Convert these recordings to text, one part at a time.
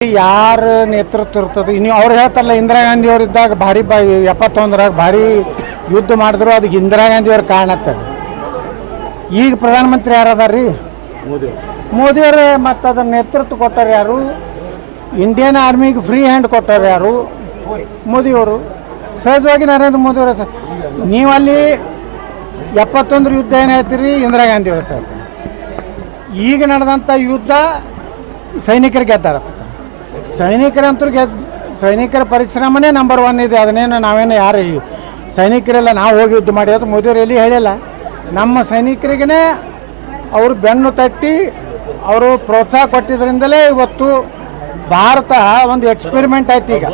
ಯಾರ ನೇತೃತ್ವ ಇರ್ತದೆ ನೀವು ಅವ್ರು ಹೇಳ್ತಾರಲ್ಲ ಇಂದಿರಾ ಗಾಂಧಿ ಅವ್ರು ಇದ್ದಾಗ ಭಾರಿ 71ರಾಗ ಭಾರಿ ಯುದ್ಧ ಮಾಡಿದ್ರು ಅದಕ್ಕೆ ಇಂದಿರಾ ಗಾಂಧಿ ಅವ್ರ ಕಾರಣತ್ತೆ. ಈಗ ಪ್ರಧಾನಮಂತ್ರಿ ಯಾರದಾರ್ರಿ? ಮೋದಿಯವ್ರೆ. ಮತ್ತು ಅದರ ನೇತೃತ್ವ ಕೊಟ್ಟರು ಯಾರು? ಇಂಡಿಯನ್ ಆರ್ಮಿಗೆ ಫ್ರೀ ಹ್ಯಾಂಡ್ ಕೊಟ್ಟರು ಯಾರು? ಮೋದಿಯವರು. ಸಹಜವಾಗಿ ನರೇಂದ್ರ ಮೋದಿಯವರ. ನೀವಲ್ಲಿ 71 ಯುದ್ಧ ಏನು ಹೇಳ್ತೀರಿ? ಇಂದಿರಾ ಗಾಂಧಿ ಹೇಳ್ತಾ ಇರ್ತಾರೆ. ಈಗ ನಡೆದಂಥ ಯುದ್ಧ ಸೈನಿಕರು ಗೆದ್ದಾರ. ಸೈನಿಕರಂತೂ ಸೈನಿಕರ ಪರಿಶ್ರಮನೇ ನಂಬರ್ 1 ಇದೆ. ಅದನ್ನೇನು ನಾವೇನು ಯಾರು ಸೈನಿಕರೆಲ್ಲ ನಾವು ಹೋಗಿ ಯುದ್ಧ ಮಾಡಿರೋದು ಮೋದಿಯವರು ಎಲ್ಲಿ ಹೇಳಿಲ್ಲ. ನಮ್ಮ ಸೈನಿಕರಿಗೇ ಅವರು ಬೆನ್ನು ತಟ್ಟಿ ಅವರು ಪ್ರೋತ್ಸಾಹ ಕೊಟ್ಟಿದ್ದರಿಂದಲೇ ಇವತ್ತು ಭಾರತ ಒಂದು ಎಕ್ಸ್ಪೆರಿಮೆಂಟ್ ಆಯ್ತು. ಈಗ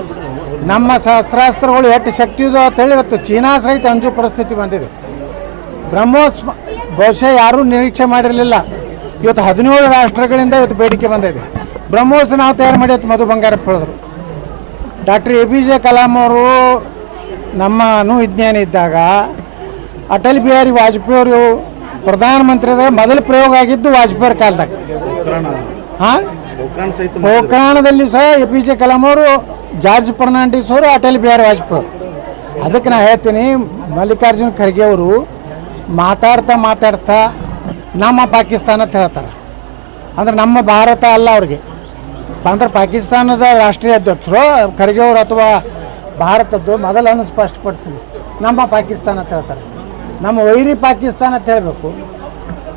ನಮ್ಮ ಶಸ್ತ್ರಾಸ್ತ್ರಗಳು ಎಷ್ಟು ಶಕ್ತಿ ಇದೆ ಅಂತೇಳಿ ಇವತ್ತು ಚೀನಾ ಸಹಿತ ಅಂಜು ಪರಿಸ್ಥಿತಿ ಬಂದಿದೆ. ಬ್ರಹ್ಮೋಸ್ ಬಹುಶಃ ಯಾರೂ ನಿರೀಕ್ಷೆ ಮಾಡಿರಲಿಲ್ಲ. ಇವತ್ತು 17 ರಾಷ್ಟ್ರಗಳಿಂದ ಇವತ್ತು ಬೇಡಿಕೆ ಬಂದಿದೆ. ಬ್ರಹ್ಮೋಸ್ ನಾವು ತಯಾರು ಮಾಡಿ ಮಧು ಬಂಗಾರಪ್ಪ ಹೇಳಿದ್ರು. ಡಾಕ್ಟರ್ APJ ಕಲಾಂ ಅವರು ನಮ್ಮ ವಿಜ್ಞಾನಿ ಇದ್ದಾಗ ಅಟಲ್ ಬಿಹಾರಿ ವಾಜಪೇಯಿ ಅವರು ಪ್ರಧಾನಮಂತ್ರಿದಾಗ ಮೊದಲು ಪ್ರಯೋಗ ಆಗಿದ್ದು ವಾಜಪೇಯಿ ಕಾಲದಾಗ. ಹಾಂ, ಪೋಖ್ರಾಣದಲ್ಲಿ ಸಹ APJ ಕಲಾಂ ಅವರು, ಜಾರ್ಜ್ ಫರ್ನಾಂಡಿಸ್ ಅವರು, ಅಟಲ್ ಬಿಹಾರಿ ವಾಜಪೇಯಿ ಅವರು. ಅದಕ್ಕೆ ನಾನು ಹೇಳ್ತೀನಿ, ಮಲ್ಲಿಕಾರ್ಜುನ್ ಖರ್ಗೆ ಅವರು ಮಾತಾಡ್ತಾ ನಮ್ಮ ಪಾಕಿಸ್ತಾನ ಅಂತ ಹೇಳ್ತಾರೆ. ಅಂದ್ರೆ ನಮ್ಮ ಭಾರತ ಅಲ್ಲ ಅವ್ರಿಗೆ. ಅಂದ್ರೆ ಪಾಕಿಸ್ತಾನದ ರಾಷ್ಟ್ರೀಯ ಅಧ್ಯಕ್ಷರು ಖರ್ಗೆ ಅವರು ಅಥವಾ ಭಾರತದ್ದು ಮೊದಲನ್ನು ಸ್ಪಷ್ಟಪಡಿಸಿ ನಮ್ಮ ಪಾಕಿಸ್ತಾನ ಅಂತ ಹೇಳ್ತಾರೆ. ನಮ್ಮ ವೈರಿ ಪಾಕಿಸ್ತಾನ ಅಂತ ಹೇಳಬೇಕು.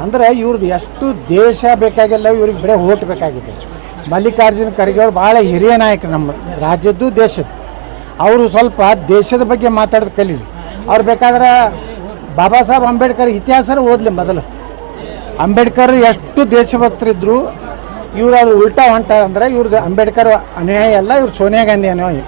ಅಂದರೆ ಇವ್ರದ್ದು ಎಷ್ಟು ದೇಶ ಬೇಕಾಗಿಲ್ಲ, ಇವ್ರಿಗೆ ಬರೀ ಓಟ್ ಬೇಕಾಗಿದೆ. ಮಲ್ಲಿಕಾರ್ಜುನ ಖರ್ಗೆ ಅವರು ಭಾಳ ಹಿರಿಯ ನಾಯಕರು ನಮ್ಮ ರಾಜ್ಯದ್ದು ದೇಶದ್ದು. ಅವರು ಸ್ವಲ್ಪ ದೇಶದ ಬಗ್ಗೆ ಮಾತಾಡೋದು ಕಲೀಲಿ. ಅವ್ರು ಬೇಕಾದ್ರೆ ಬಾಬಾ ಸಾಹೇಬ್ ಅಂಬೇಡ್ಕರ್ ಇತಿಹಾಸ ಓದಲಿ ಮೊದಲು. ಅಂಬೇಡ್ಕರ್ ಎಷ್ಟು ದೇಶಭಕ್ತರಿದ್ದರು. ಇವರು ಅದು ಉಲ್ಟಾ ಹೊಂಟ ಅಂದರೆ ಇವ್ರದ್ದು ಅಂಬೇಡ್ಕರ್ ಅನ್ಯಾಯ ಅಲ್ಲ, ಇವ್ರು ಸೋನಿಯಾ ಗಾಂಧಿ ಅನ್ಯಾಯ.